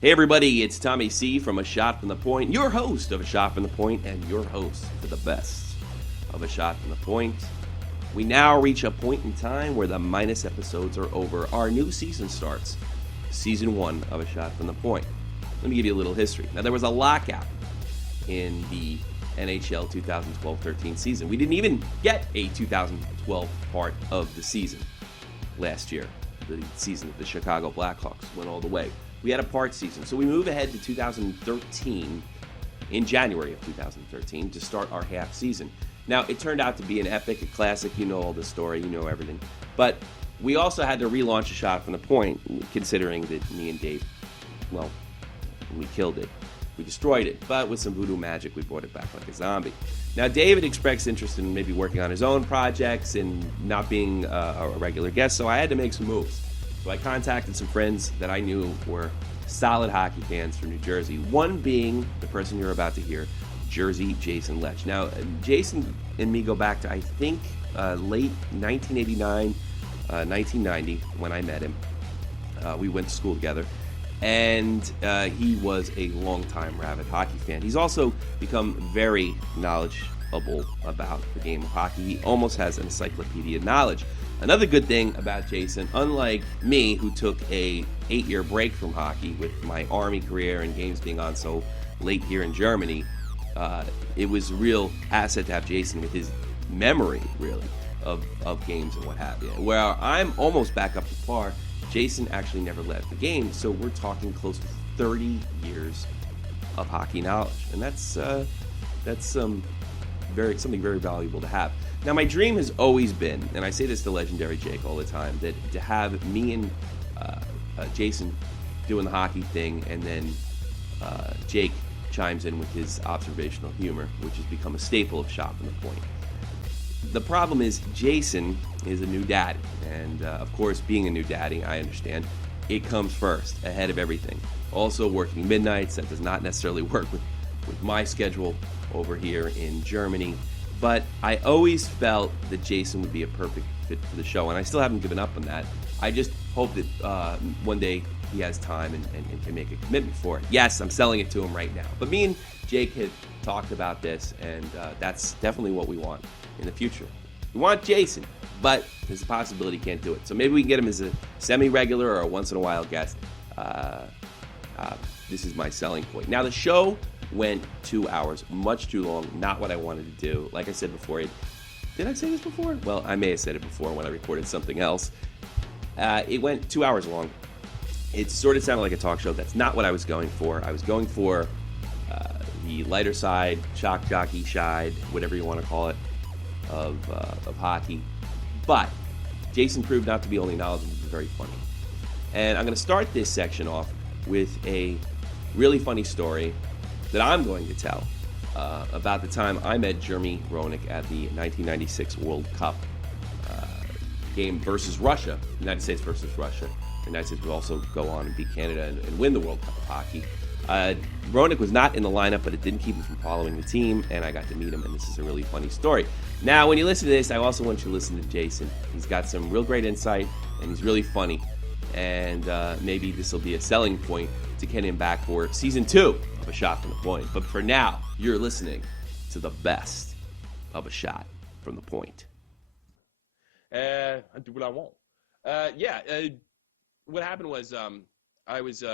Hey everybody, it's Tommy C from A Shot from the Point, your host of A Shot from the Point, and your host for the best of A Shot from the Point. We now reach a point in time where the minus episodes are over. Our new season starts, season 1 of A Shot from the Point. Let me give you a little history. Now, there was a lockout in the NHL 2012-13 season. We didn't even get a 2012 part of the season last year, the season that the Chicago Blackhawks went all the way. We had a part season. So we move ahead to 2013, in January of 2013, to start our half season. Now, it turned out to be an epic, a classic. You know all the story, you know everything. But we also had to relaunch A Shot from the Point, considering that me and Dave, well, we killed it. We destroyed it. But with some voodoo magic, we brought it back like a zombie. Now, David expressed interest in maybe working on his own projects and not being a regular guest, so I had to make some moves. So I contacted some friends that I knew were solid hockey fans from New Jersey. One being the person you're about to hear, Jersey Jayson Lech. Now, Jayson and me go back to, I think, late 1989, 1990, when I met him. We went to school together. And he was a longtime rabid hockey fan. He's also become very knowledgeable about the game of hockey. He almost has an encyclopedia knowledge. Another good thing about Jayson, unlike me, who took a 8-year break from hockey with my Army career and games being on so late here in Germany, it was a real asset to have Jayson with his memory, really, of games and what have you. Where I'm almost back up to par, Jayson actually never left the game, so we're talking close to 30 years of hockey knowledge, and that's something very valuable to have. Now, my dream has always been, and I say this to legendary Jake all the time, that to have me and Jayson doing the hockey thing, and then Jake chimes in with his observational humor, which has become a staple of Shot from the Point. The problem is Jayson is a new daddy, and of course, being a new daddy, I understand, it comes first, ahead of everything. Also working midnights, that does not necessarily work with my schedule over here in Germany. But I always felt that Jayson would be a perfect fit for the show, and I still haven't given up on that. I just hope that one day he has time and can make a commitment for it. Yes, I'm selling it to him right now. But me and Jake had talked about this, and that's definitely what we want in the future. We want Jayson, but there's a possibility he can't do it. So maybe we can get him as a semi-regular or a once-in-a-while guest. This is my selling point. Now, the show went 2 hours, much too long, not what I wanted to do. Like I said before, did I say this before? Well, I may have said it before when I recorded something else. It went 2 hours long. It sort of sounded like a talk show. That's not what I was going for. I was going for the lighter side, shock jockey side, whatever you want to call it, of hockey. But Jayson proved not to be only knowledgeable, but very funny. And I'm going to start this section off with a really funny story that I'm going to tell about the time I met Jeremy Roenick at the 1996 World Cup game versus Russia, United States versus Russia. The United States would also go on and beat Canada and win the World Cup of hockey. Roenick was not in the lineup, but it didn't keep him from following the team, and I got to meet him, and this is a really funny story. Now, when you listen to this, I also want you to listen to Jayson. He's got some real great insight, and he's really funny, and maybe this will be a selling point to get him back for Season 2 of A Shot from the Point. But for now, you're listening to the best of A Shot from the Point. I do what I want. What happened was I was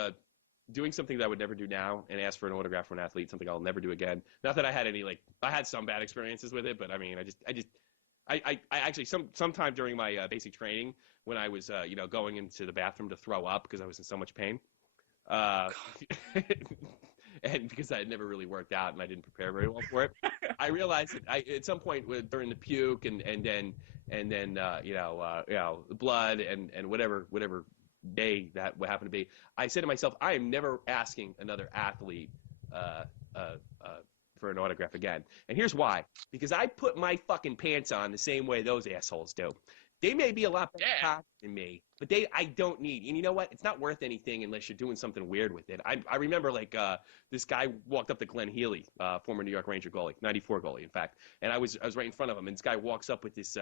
doing something that I would never do now and asked for an autograph from an athlete, something I'll never do again. Not that I had any, I had some bad experiences with it, but I mean, I actually, sometime during my basic training, when I was, going into the bathroom to throw up because I was in so much pain, and because I had never really worked out and I didn't prepare very well for it, I realized that at some point during the puke and then the blood and whatever day that would happen to be, I said to myself, I am never asking another athlete for an autograph again. And here's why. Because I put my fucking pants on the same way those assholes do. They may be a lot better cocky than me, but I don't need. And you know what? It's not worth anything unless you're doing something weird with it. I remember this guy walked up to Glenn Healy, former New York Ranger goalie, 94 goalie, in fact. And I was right in front of him. And this guy walks up with this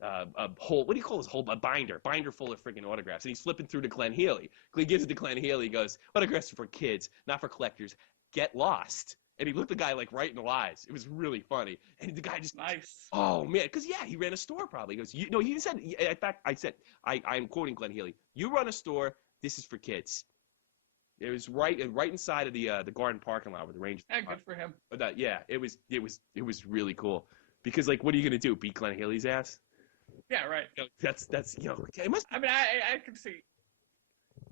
a whole, what do you call this, whole, a binder full of freaking autographs, and he's flipping through to Glenn Healy. He gives it to Glenn Healy. He goes, autographs are for kids, not for collectors. Get lost. And he looked the guy like right in the eyes. It was really funny. And the guy just, Nice. oh man, because he ran a store probably. He goes, no, he said, in fact, I'm quoting Glenn Healy. You run a store. This is for kids. It was right inside of the Garden parking lot where the Rangers. Yeah, good for him. But yeah, it was really cool because like, what are you gonna do? Beat Glenn Healy's ass? Yeah, right. That's it must. I mean, I can see.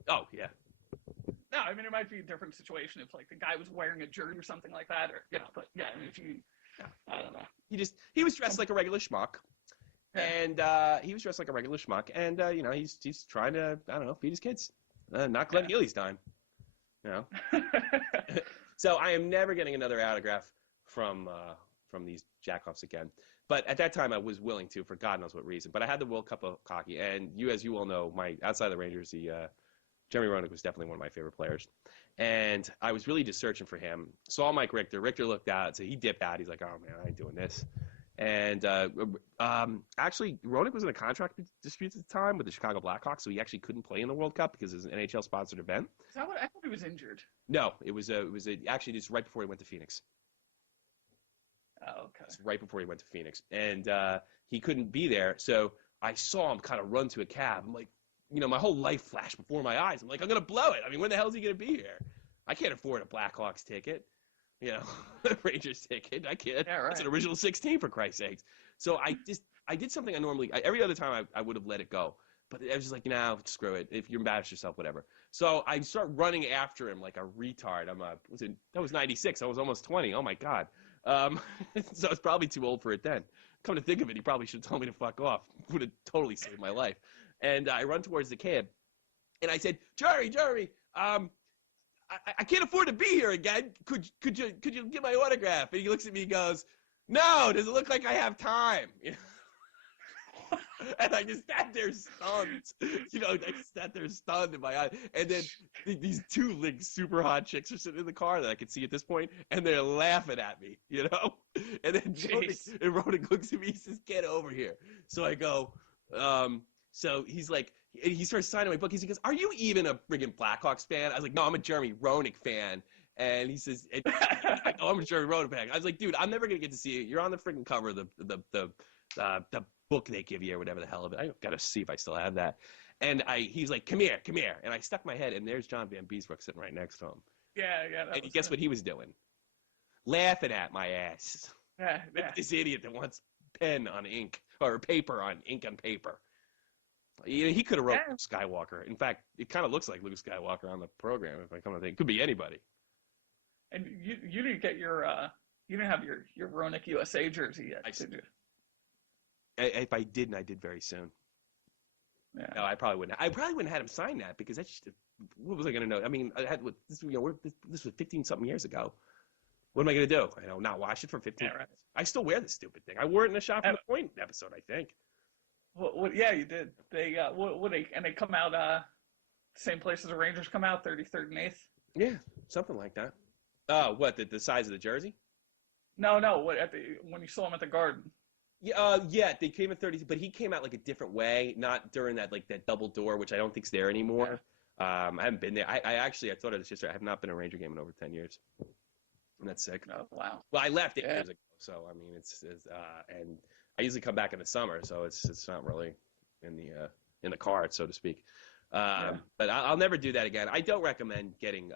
Oh yeah. No, I mean it might be a different situation if like the guy was wearing a jersey or something like that, or But yeah, I mean, if you, I don't know. He was dressed like a regular schmuck, Yeah. and he was dressed like a regular schmuck, and he's trying to, I don't know, feed his kids. Not Glenn Healy's time. So I am never getting another autograph from these jackoffs again. But at that time, I was willing to, for God knows what reason. But I had the World Cup of hockey, and as you all know, my outside of the Rangers, Jeremy Roenick was definitely one of my favorite players. And I was really just searching for him. Saw Mike Richter. Richter looked out, so he dipped out. He's like, oh man, I ain't doing this. And actually, Roenick was in a contract dispute at the time with the Chicago Blackhawks, so he actually couldn't play in the World Cup because it was an NHL-sponsored event. Is that what I thought he was injured? No, it was actually just right before he went to Phoenix. Oh, okay. It's right before he went to Phoenix, and he couldn't be there. So I saw him kind of run to a cab. I'm like, my whole life flashed before my eyes. I'm like, I'm gonna blow it. I mean, when the hell is he gonna be here? I can't afford a Blackhawks ticket. Rangers ticket. I can't. Yeah, right. It's an original 16 for Christ's sakes. So I did something I normally, every other time I would have let it go. But I was just like, screw it. If you embarrass yourself, whatever. So I start running after him like a retard. That was 96. I was almost 20. Oh my God. So I was probably too old for it then. Come to think of it, he probably should have told me to fuck off. Would have totally saved my life. And I run towards the cab, and I said, Jerry, I can't afford to be here again. Could you get my autograph? And he looks at me and goes, no, does it look like I have time? And I just sat there stunned. I sat there stunned in my eye. And then these two like super hot chicks are sitting in the car that I could see at this point, and they're laughing at me, And then Roenick looks at me, he says, get over here. So I go, so he's like, he starts signing my book. He goes, are you even a friggin' Blackhawks fan? I was like, no, I'm a Jeremy Roenick fan. And he says, oh, I'm a Jeremy Roenick fan. I was like, dude, I'm never going to get to see it. You're on the friggin' cover of the book they give you or whatever the hell of it. I got to see if I still have that. And he's like, come here. And I stuck my head, and there's John Van Beesbrook sitting right next to him. Yeah. And guess what he was doing? Laughing at my ass. Yeah. This idiot that wants pen on ink, or paper on ink on paper. He could have wrote Luke Skywalker. In fact, it kind of looks like Luke Skywalker on the program, if I come to think. Could be anybody. And you didn't get you didn't have your Roenick USA jersey yet, did you? If I didn't, I did very soon. Yeah. No, I probably wouldn't. I probably wouldn't have had him sign that because that's just, what was I going to know? I mean, this was 15-something years ago. What am I going to do? Not wash it for 15 years. Right. I still wear this stupid thing. I wore it in the Shot from the Point episode, I think. Yeah, you did. They and they come out same place as the Rangers come out, 33rd and 8th. Yeah, something like that. What, the size of the jersey? No. When you saw him at the Garden. Yeah, they came at 30, but he came out like a different way, not during that double door, which I don't think's there anymore. Yeah. I haven't been there. I thought of this yesterday. I have not been to a Ranger game in over 10 years. And that's sick. Oh, wow. Well, I left 8 years ago, so I mean, it's and I usually come back in the summer, so it's not really in the cards, so to speak. But I'll never do that again. I don't recommend getting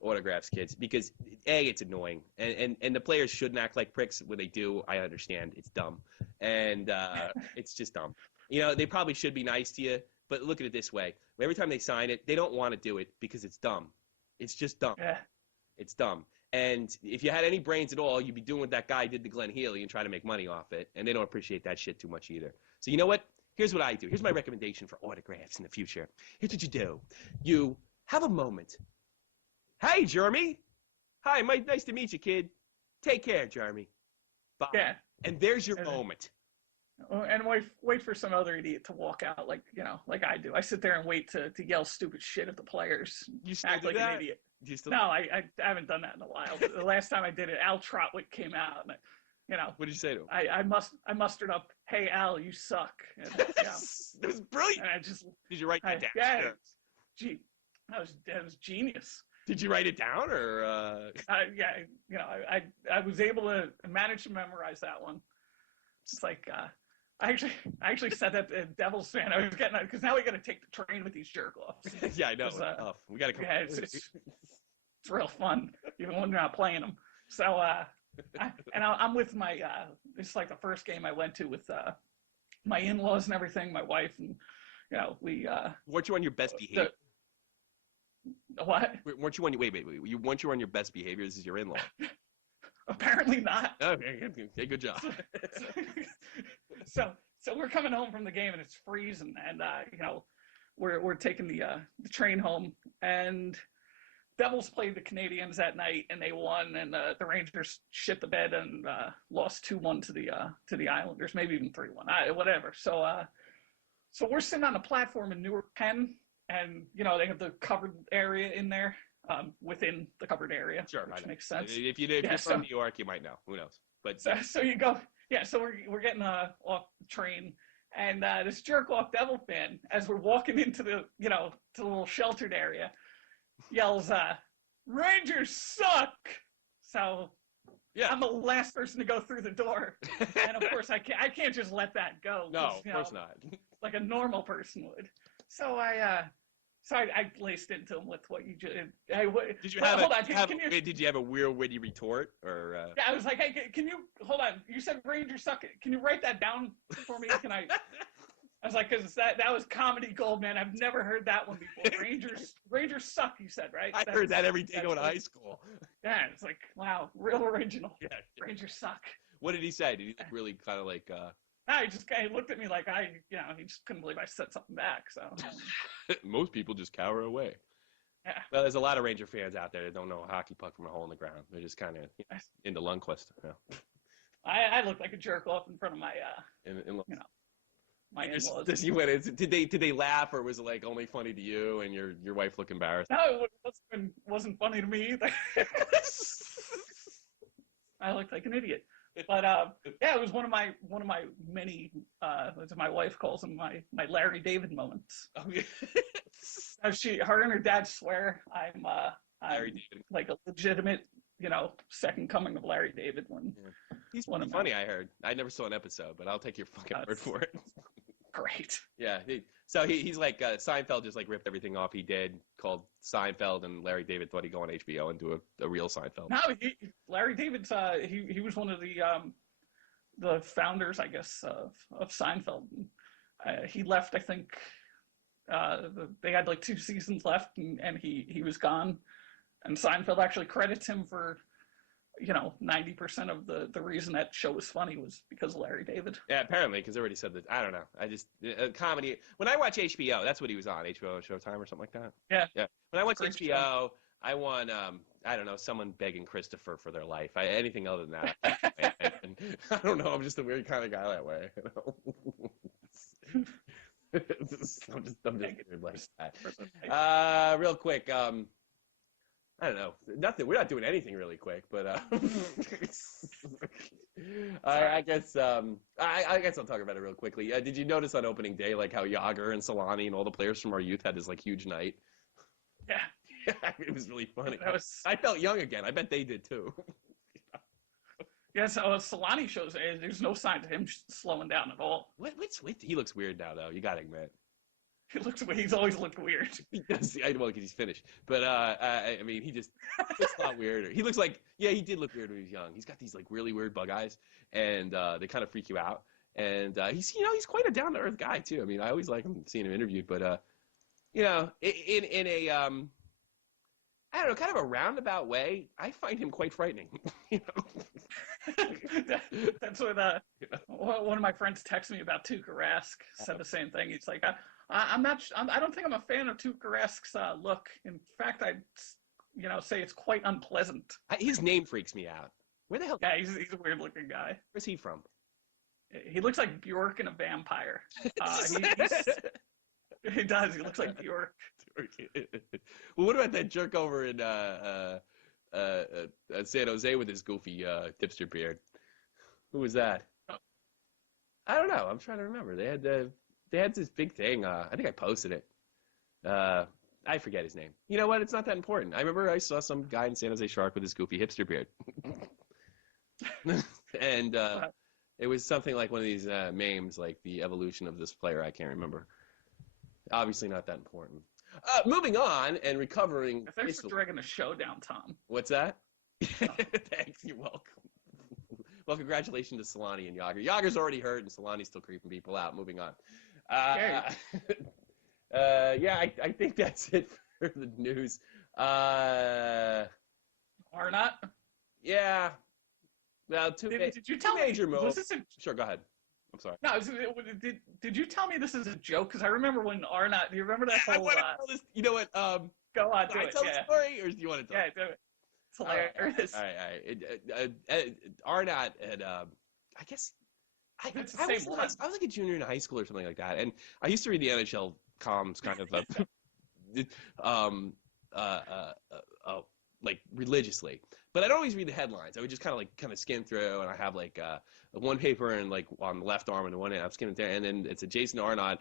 autographs, kids, because it's annoying, and the players shouldn't act like pricks. When they do, I understand it's dumb, and it's just dumb. They probably should be nice to you, but look at it this way: every time they sign it, they don't want to do it because it's dumb. It's just dumb. Yeah. It's dumb. And if you had any brains at all, you'd be doing what that guy did to Glenn Healy and try to make money off it. And they don't appreciate that shit too much either. So you know what? Here's what I do. Here's my recommendation for autographs in the future. Here's what you do. You have a moment. Hey, Jeremy. Hi, Mike. Nice to meet you, kid. Take care, Jeremy. Bye. Yeah. And there's your moment. And wait for some other idiot to walk out like I do. I sit there and wait to yell stupid shit at the players. You still act do like that? an idiot. Do you still No, I haven't done that in a while. The last time I did it, Al Trotwick came out, and you know, What did you say to him? I mustered up, "Hey Al, you suck." And, That was brilliant. and I just Did you write that down? yeah, gee, that was genius. Did you write it down or? Yeah, you know, I was able to manage to memorize that one. It's like I actually said that to Devils fan. I was getting because now we got to take the train with these jerk offs. Yeah, I know. We got to come. Yeah, it's real fun even when they're not playing them. So I'm with my it's like the first game I went to with my in-laws and everything, my wife, and you know we. Weren't you on your best behavior? What? Weren't you on your wait? Weren't you on your best behavior? This is your in-law. Apparently not. Okay, good job. so we're coming home from the game and it's freezing, and you know we're taking the train home, and Devils played the Canadiens that night and they won, and the Rangers shit the bed and lost 2-1 to the Islanders, maybe even 3-1, whatever. So we're sitting on a platform in Newark, Penn, and you know they have the covered area in there. Within the covered area, sure, which makes sense. If you're from New York, you might know. Who knows? But so you go, yeah. So we're getting off the train, and this jerk off Devil fan, as we're walking into the to the little sheltered area, yells, "Rangers suck!" So yeah, I'm the last person to go through the door, and of course I can't just let that go. No, of course not. Like a normal person would. So I laced into him with what you just. Did you have? Did you have a weird, witty retort, or? Yeah, I was like, "Hey, can you hold on? You said Rangers suck. Can you write that down for me? Can I?" I was like, "Cause that was comedy gold, man. I've never heard that one before. Rangers suck. You said, right?" I heard that every day going to high school. Yeah, it's like, wow, real original. Yeah. Rangers suck. What did he say? Did he really kind of like? No, he just kind of looked at me like he just couldn't believe I said something back. So most people just cower away. Yeah. Well, there's a lot of Ranger fans out there that don't know a hockey puck from a hole in the ground. They're just kind of into Lundqvist. Yeah. I looked like a jerk off in front of my my in-laws. You went in, did they laugh, or was it like only funny to you and your wife look embarrassed? No, it wasn't funny to me either. I looked like an idiot. But yeah, it was one of my many, as my wife calls them, my Larry David moments. Oh, yeah. Her and her dad swear I'm Larry David, like a legitimate, second coming of Larry David. He's funny. I heard. I never saw an episode, but I'll take your fucking word for it. Great. Yeah. So he's like Seinfeld just like ripped everything off he did, called Seinfeld, and Larry David thought he'd go on HBO and do a real Seinfeld. No, Larry David's he was one of the founders, I guess, of Seinfeld. He left, I think. They had like 2 seasons left, and he was gone. And Seinfeld actually credits him for 90% of the reason that show was funny was because of Larry David. Yeah, apparently, because I already said that. I don't know. I just comedy. When I watch HBO, that's what he was on, HBO Showtime or something like that. Yeah. When I watch Great HBO, show. I want I don't know, someone begging Christopher for their life. Anything other than that. And I don't know. I'm just a weird kind of guy that way. I'm just weird like that. Real quick. I don't know. Nothing. We're not doing anything really quick, but I guess I'll talk about it real quickly. Did you notice on opening day like how Yager and Solani and all the players from our youth had this like huge night? Yeah. It was really funny. I felt young again. I bet they did too. Yeah, so Solani shows there's no signs of him slowing down at all. What's he looks weird now though. You gotta admit. He's always looked weird. He does. I know because he's Finnish, but I mean, he just looks a lot weirder. He looks like he did look weird when he was young. He's got these like really weird bug eyes, and they kind of freak you out. And he's quite a down to earth guy too. I mean, I always like him seeing him interviewed, but in a I don't know, kind of a roundabout way, I find him quite frightening. That's what one of my friends texted me about Tuukka Rask. Said the same thing. He's like, I don't think I'm a fan of Tuukka Rask's look. In fact, I'd say it's quite unpleasant. His name freaks me out. Where the hell? Yeah, he's a weird looking guy. Where's he from? He looks like Bjork and a vampire. He does. He looks like Bjork. Well, what about that jerk over in San Jose with his goofy hipster beard? Who was that? Oh. I don't know. I'm trying to remember. They had this big thing. I think I posted it. I forget his name. You know what? It's not that important. I remember I saw some guy in San Jose Shark with his goofy hipster beard. And it was something like one of these memes, like the evolution of this player. I can't remember. Obviously not that important. Moving on and recovering. Thanks for dragging the show down, Tom. What's that? Thanks. You're welcome. Well, congratulations to Solani and Yager. Yager's already hurt, and Solani's still creeping people out. Moving on. Yeah, I think that's it for the news. Arnott? Yeah. Well, did you tell major me? moves. Was this a... Sure, go ahead. I'm sorry. No, did you tell me this is a joke? Because I remember when Arnott. Do you remember that whole? I want to tell this. You know what? Go on, do I it. tell the story, or do you want to tell? Yeah, do it. It's hilarious. All right. Arnott had, I guess, I was like a junior in high school or something like that, and I used to read the NHL comms kind of, like religiously, but I don't always read the headlines. I would just kind of skim through, and I have like one paper and like on the left arm and one hand, I'm skimming there, and then it's a Jayson Arnott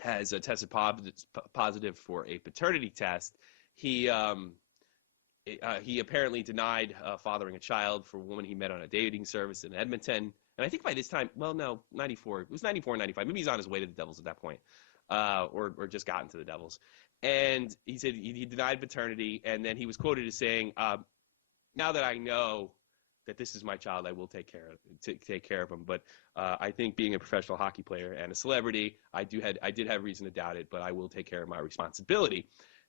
has tested positive for a paternity test. He apparently denied fathering a child for a woman he met on a dating service in Edmonton. And I think by this time, well, no, 94. It was 94, 95. Maybe he's on his way to the Devils at that point, or just gotten to the Devils. And he said he denied paternity, and then he was quoted as saying, now that I know that this is my child, I will take care of him. But I think being a professional hockey player and a celebrity, I did have reason to doubt it, but I will take care of my responsibility.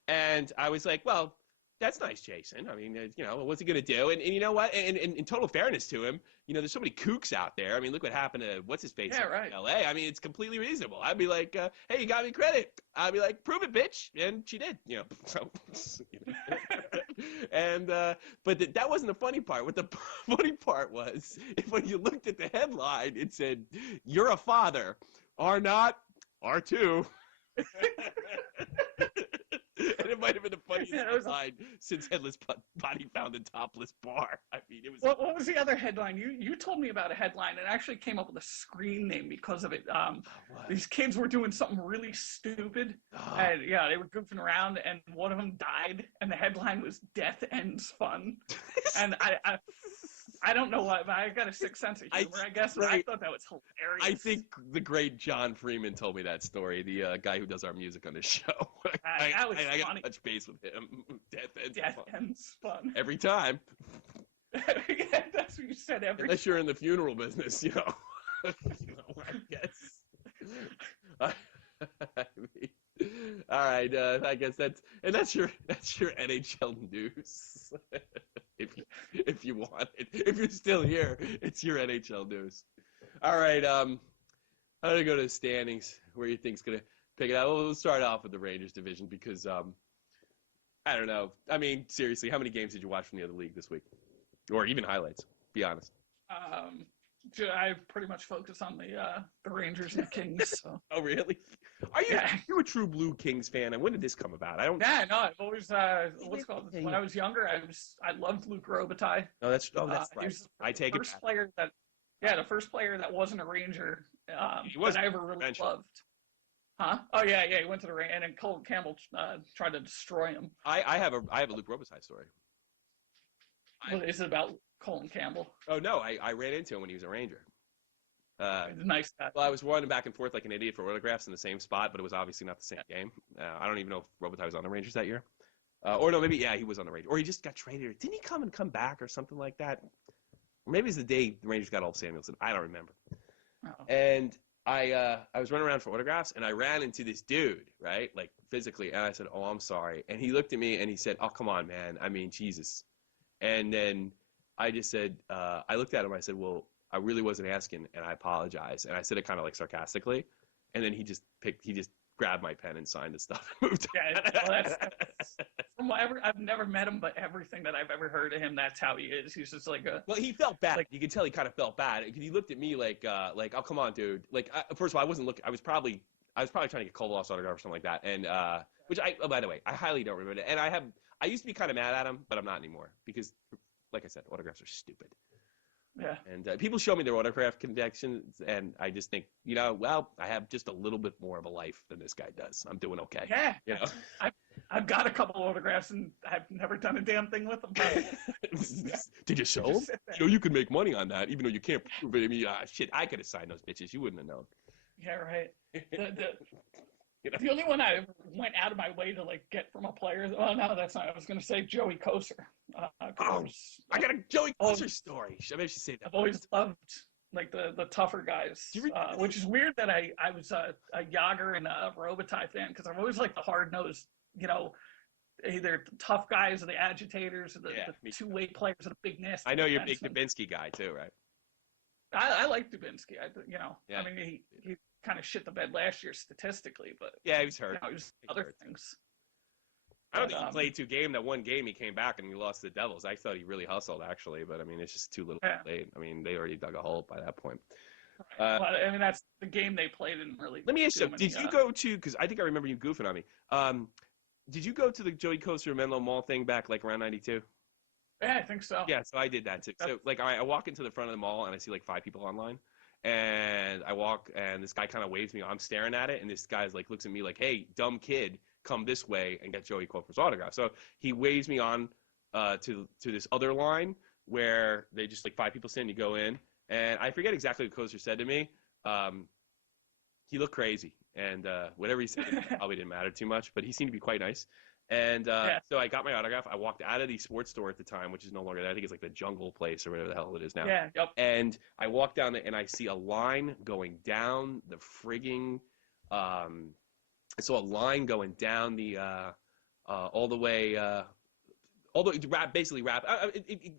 And I was like, well, that's nice, Jayson. I mean, what's he going to do? And you know what? And in total fairness to him, there's so many kooks out there. I mean, look what happened to what's-his-face in L.A. I mean, it's completely reasonable. I'd be like, hey, you got me credit. I'd be like, prove it, bitch. And she did, So, and but that wasn't the funny part. What the funny part was, when you looked at the headline, it said, "You're a father, are not, R2." And it might have been the funniest headline since Headless Body Found in Topless Bar. I mean, it was. What was the other headline? You told me about a headline, and it actually came up with a screen name because of it. These kids were doing something really stupid, and they were goofing around, and one of them died, and the headline was "Death Ends Fun," and I don't know why, but I got a sixth sense of humor, I guess. But I thought that was hilarious. I think the great John Freeman told me that story, the guy who does our music on the show. That was I got funny. to touch base with him. Death ends fun. Every time. Yeah, that's what you said every Unless you're in the funeral business, I guess. I mean, all right, I guess that's your NHL news. if you want it, if you're still here, it's your NHL news. All right, I'm gonna go to the standings. Where you think's gonna pick it up? Well, we'll start off with the Rangers division because I don't know. I mean, seriously, how many games did you watch from the other league this week, or even highlights? Be honest. I pretty much focus on the Rangers and the Kings. So. Oh, really? Are you? Yeah. You're a true blue Kings fan. And when did this come about? I don't. Yeah, no. I've always when I was younger, I loved Luke Robitaille. No, that's right. I take it. The first player that wasn't a Ranger that I ever really loved. Huh? Oh yeah. He went to the Rangers, and then Colin Campbell tried to destroy him. I have a Luke Robitaille story. What is it about Colin Campbell? Oh no, I ran into him when he was a Ranger. Nice guy. Well, I was running back and forth like an idiot for autographs in the same spot, but it was obviously not the same game. I don't even know if Robitaille was on the Rangers that year. Or no, maybe he was on the Rangers. Or he just got traded. Didn't he come back or something like that? Or maybe it's the day the Rangers got Ulf Samuelson. I don't remember. Uh-oh. And I was running around for autographs, and I ran into this dude, right, like physically, and I said, "Oh, I'm sorry." And he looked at me, and he said, "Oh, come on, man. I mean, Jesus." And then I just said, I looked at him, I said, "Well, I really wasn't asking, and I apologize." And I said it kind of like sarcastically, and then he just grabbed my pen and signed the stuff and moved on. Yeah, well, I've never met him, but everything that I've ever heard of him, that's how he is. He's just like a. Well, he felt bad. Like, you could tell he kind of felt bad. He looked at me like, "Oh, come on, dude." Like, first of all, I wasn't looking. I was probably trying to get Kovalev's autograph or something like that. And which by the way, I highly don't remember it. And I used to be kind of mad at him, but I'm not anymore because, like I said, autographs are stupid. Yeah. And people show me their autograph collections, and I just think, well, I have just a little bit more of a life than this guy does. I'm doing okay. Yeah. You know. I've got a couple autographs and I've never done a damn thing with them. Did you show them? You can make money on that, even though you can't prove it. I mean, shit, I could have signed those bitches. You wouldn't have known. Yeah, right. The only one I went out of my way to like get from a player. Well, no, that's not. I was going to say Joey Koser. I got a Joey Koser story. I maybe should say that. I've always loved like the tougher guys, which is weird that I was a Yager and a Robitaille fan because I've always liked the hard nosed, either the tough guys or the agitators or the two-way players or the big nasty. I know you're a big Dubinsky guy too, right? I like Dubinsky. I mean he kind of shit the bed last year statistically, but yeah, he was hurt. He was other things. I don't think he played 2 games. That one game he came back and he lost to the Devils. I thought he really hustled actually, but I mean it's just too little late. I mean they already dug a hole by that point. Well, I mean that's the game they played and really. Let me ask you, did you go to? Because I think I remember you goofing on me. Did you go to the Joey Koster Menlo Mall thing back like around '92? Yeah, I think so. Yeah, so I did that too. So like I walk into the front of the mall and I see like 5 people online. And I walk, and this guy kind of waves me. I'm staring at it, and this guy's like looks at me like, "Hey, dumb kid, come this way and get Joey Koster's autograph." So he waves me on to this other line where they just like 5 people sit and you go in, and I forget exactly what Koster said to me. He looked crazy, and whatever he said probably didn't matter too much, but he seemed to be quite nice. And so I got my autograph. I walked out of the sports store at the time, which is no longer there. I think it's like the Jungle Place or whatever the hell it is now. Yeah. Yep. And I walked down there, and I see a line going down the frigging. I saw a line going down the all the way,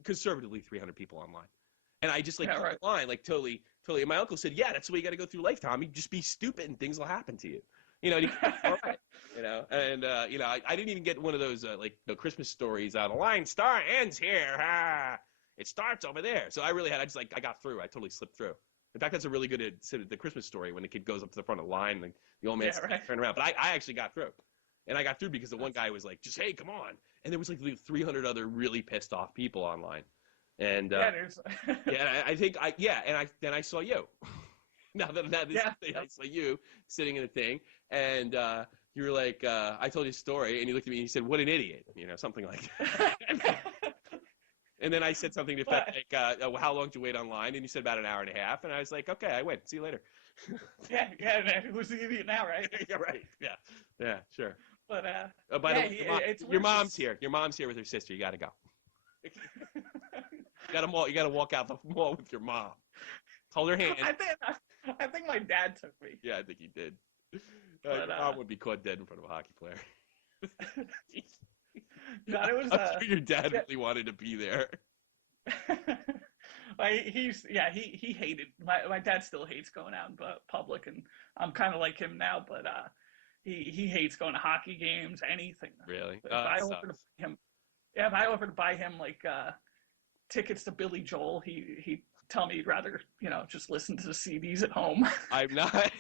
conservatively 300 people online. And I just like cut the line like totally. And my uncle said, "Yeah, that's the way you got to go through life, Tommy. Just be stupid, and things will happen to you." All right. And I didn't even get one of those like the Christmas stories. The line ends here. It starts over there. So I got through. I totally slipped through. In fact, that's a really good the Christmas story when the kid goes up to the front of the line and the old man turns around. But I actually got through, and I got through because the one guy was like, "Just hey, come on," and there was like 300 other really pissed off people online, and I think then I saw you. Now that I saw you sitting in a thing, and you were like, I told you a story, and you looked at me and you said, "What an idiot," something like that. And then I said something to like, "How long did you wait online?" And you said about an hour and a half, and I was like, "Okay, I went. See you later." Who's the idiot now, right? Yeah, right. Yeah, sure. But by the way, your mom's here. Your mom's here with her sister. You got to go. You got to walk out the mall with your mom. Hold her hand. I think my dad took me. Yeah, I think he did. Your mom would be caught dead in front of a hockey player. I'm sure your dad really wanted to be there. He hated. My dad still hates going out in public, and I'm kind of like him now. But he hates going to hockey games, anything. Really? If I offered to buy him like tickets to Billy Joel, he tell me he'd rather, just listen to the CDs at home. I'm not.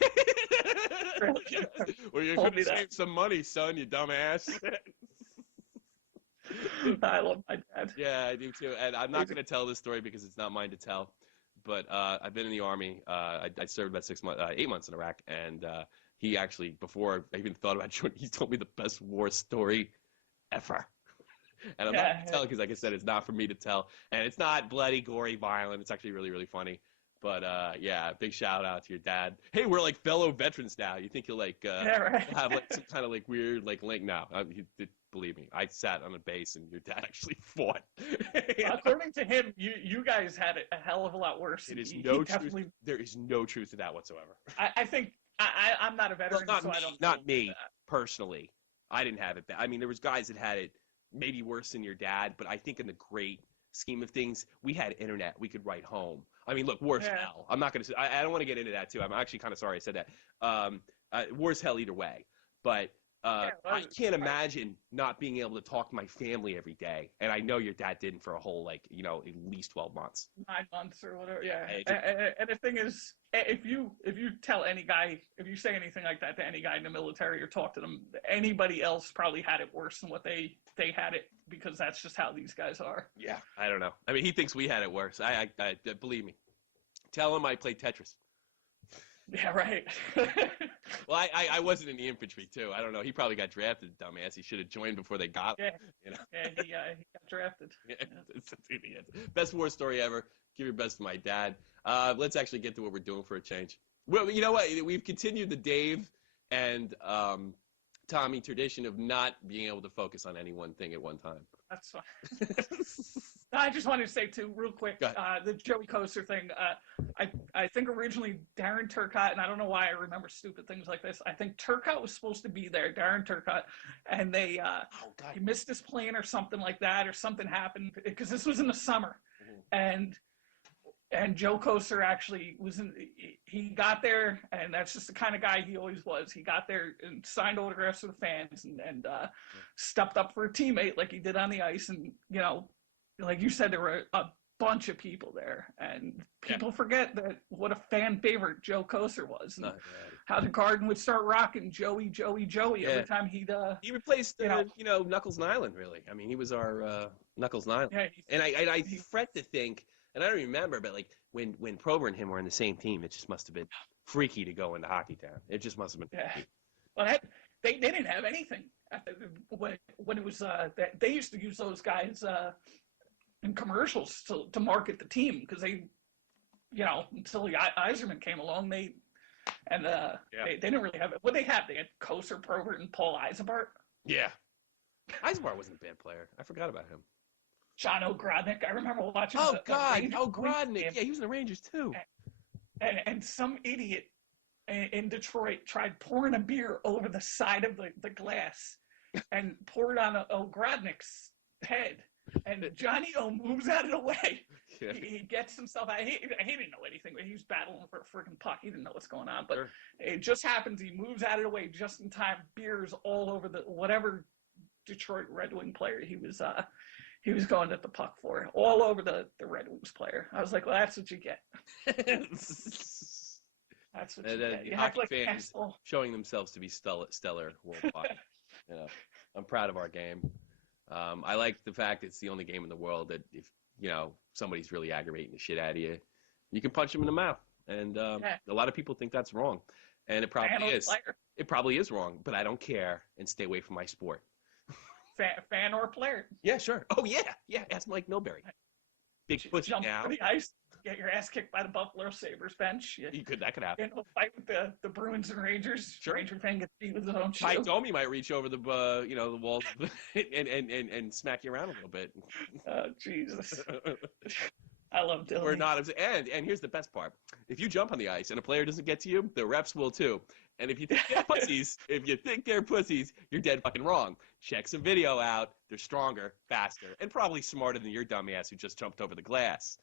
Well, you could save some money, son, you dumbass. I love my dad. Yeah, I do too. And I'm not going to tell this story because it's not mine to tell. But I've been in the Army. I served about 8 months in Iraq. And he actually, before I even thought about joining, he told me the best war story ever. And I'm not going to tell because, like I said, it's not for me to tell. And it's not bloody, gory, violent. It's actually really, really funny. But, big shout out to your dad. Hey, we're like fellow veterans now. You think you'll have like some kind of like weird like link? No, believe me. I sat on a base and your dad actually fought. According to him, you guys had it a hell of a lot worse. There is no truth to that whatsoever. I think I'm not a veteran, so I don't. Not me personally. I didn't have it bad. I mean, there was guys that had it maybe worse than your dad, but I think in the great scheme of things, we had internet. We could write home. I mean, look, war's hell. I'm not going to say, I don't want to get into that too. I'm actually kind of sorry I said that. War's hell either way. But Yeah, I can't imagine not being able to talk to my family every day. And I know your dad didn't for a whole, like, at least 12 months. 9 months or whatever. Yeah. It's And the thing is, if you tell any guy, if you say anything like that to any guy in the military or talk to them, anybody else probably had it worse than what they had it, because that's just how these guys are. Yeah, I don't know. I mean, he thinks we had it worse. I believe me. Tell him I played Tetris. Yeah, right. Well, I wasn't in the infantry too. I don't know. He probably got drafted, dumbass. He should have joined before they got him. Yeah, yeah, he got drafted. Yeah. Best war story ever. Give your best to my dad. Let's actually get to what we're doing for a change. Well, you know what? We've continued the Dave and Tommy tradition of not being able to focus on any one thing at one time. That's fine. I just wanted to say too, real quick, the Joey Koser thing. I think originally Darren Turcotte, and I don't know why I remember stupid things like this. I think Turcotte was supposed to be there, Darren Turcotte, and they he missed his plane or something like that, or something happened, because this was in the summer, and Joe Koser actually he got there, and that's just the kind of guy he always was. He got there and signed autographs for the fans, and stepped up for a teammate like he did on the ice, and like you said, there were a bunch of people there, and people forget that what a fan favorite Joe Koser was, and how the Garden would start rocking Joey every time he replaced Knuckles Nyland. Really, I mean, he was our Knuckles Nyland. Yeah, and I fret to think, and I don't remember, but like when Prober and him were in the same team, it just must have been freaky to go into Hockey Town. It just must have been freaky. Well, they didn't have anything when it was they used to use those guys in commercials to market the team, because they, until Yzerman came along, they didn't really have it. What they had Koser, Probert, and Paul Eisenbart. Yeah, Eisenbart wasn't a bad player. I forgot about him. John O'Grodnik. I remember watching. Oh God, O'Grodnik. Yeah, he was in the Rangers too. And some idiot in Detroit tried pouring a beer over the side of the glass and poured on O'Grodnik's head. And Johnny O moves out of the way. Yeah. He gets himself out. He didn't know anything. He was battling for a freaking puck. He didn't know what's going on. But It just happens. He moves out of the way just in time. Beers all over whatever Detroit Red Wing player he was going at the puck for. All over the Red Wings player. I was like, well, that's what you get. That's what you get. You hockey fans showing themselves to be stellar worldwide. I'm proud of our game. I like the fact it's the only game in the world that if somebody's really aggravating the shit out of you, you can punch them in the mouth. And a lot of people think that's wrong, and it probably is. It probably is wrong, but I don't care and stay away from my sport. Fan or player? Yeah, sure. Oh yeah. Ask Mike Milbury. Big pussy jump now. over the ice, get your ass kicked by the Buffalo Sabres bench. That could happen. Fight with the Bruins and Rangers. Sure. Ranger fan gets beat with his own shoe. Mike Domi might reach over the the wall and smack you around a little bit. Oh Jesus. I love Dylan. We're not, and here's the best part: if you jump on the ice and a player doesn't get to you, the refs will too. And if you think they're pussies, you're dead fucking wrong. Check some video out. They're stronger, faster, and probably smarter than your dumbass who just jumped over the glass.